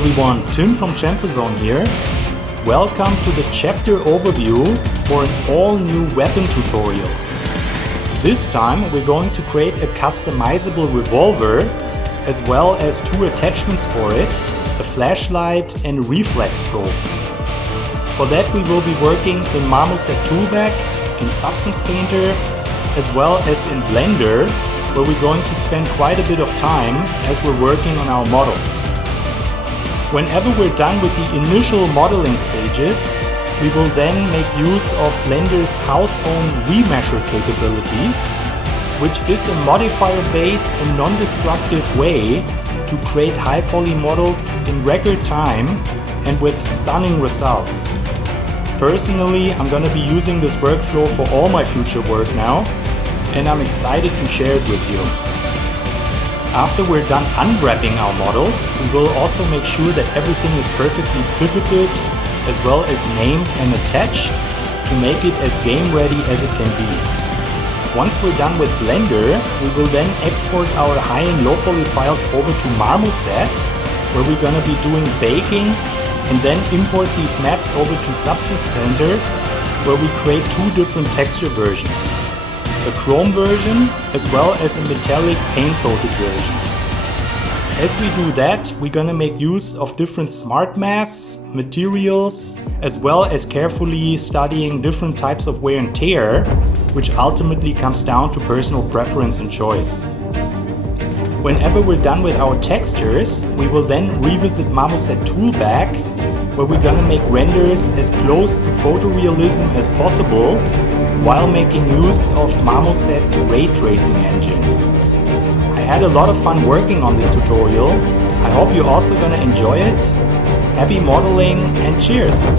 everyone, Tim from Champhozone here. Welcome to the chapter overview for an all-new weapon tutorial. This time we're going to create a customizable revolver as well as two attachments for it, a flashlight and reflex scope. For that we will be working in Marmoset toolbag, in Substance Painter, as well as in Blender, where we're going to spend quite a bit of time as we're working on our models. Whenever we're done with the initial modeling stages, we will then make use of Blender's house-own remeasure capabilities, which is a modifier-based and non-destructive way to create high-poly models in record time and with stunning results. Personally, I'm going to be using this workflow for all my future work now, and I'm excited to share it with you. After we're done unwrapping our models, we will also make sure that everything is perfectly pivoted as well as named and attached to make it as game ready as it can be. Once we're done with Blender, we will then export our high and low poly files over to Marmoset, where we're going to be doing baking, and then import these maps over to Substance Painter, where we create two different texture versions. A chrome version as well as a metallic paint coated version. As we do that, we're gonna make use of different smart masks, materials, as well as carefully studying different types of wear and tear, which ultimately comes down to personal preference and choice. Whenever we're done with our textures, we will then revisit Marmoset toolbag, where we're gonna make renders as close to photorealism as possible while making use of Marmoset's ray tracing engine. I had a lot of fun working on this tutorial. I hope you're also gonna enjoy it. Happy modeling and cheers!